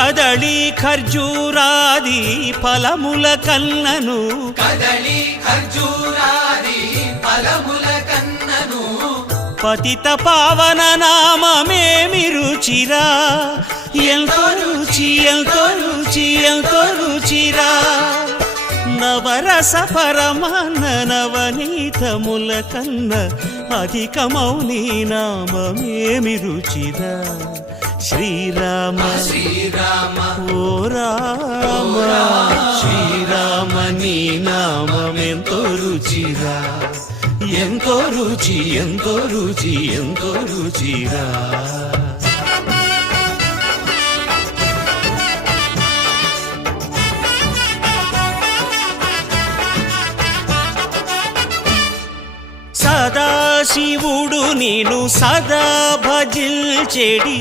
కదళి ఖర్జూరాది ఫలముల కన్నను కదళి ఖర్జూరాది ఫలముల కన్నను పతిత పావన నామమేమి రుచిరా ఎంతో రుచి ఎంతో రుచి ఎంతో రుచిరా నవరస పరమాన్న నవనీతముల కన్న అధికమౌని నామమేమి రుచిరా శ్రీరామ శ్రీరామ ఓ రామ శ్రీరామ నీ నామమెంతో రుచిరా ఎంతో రుచి ఎంతో రుచి ఎంతో రుచిరా సదాశివుడు నేను సదా భజిల్చెడి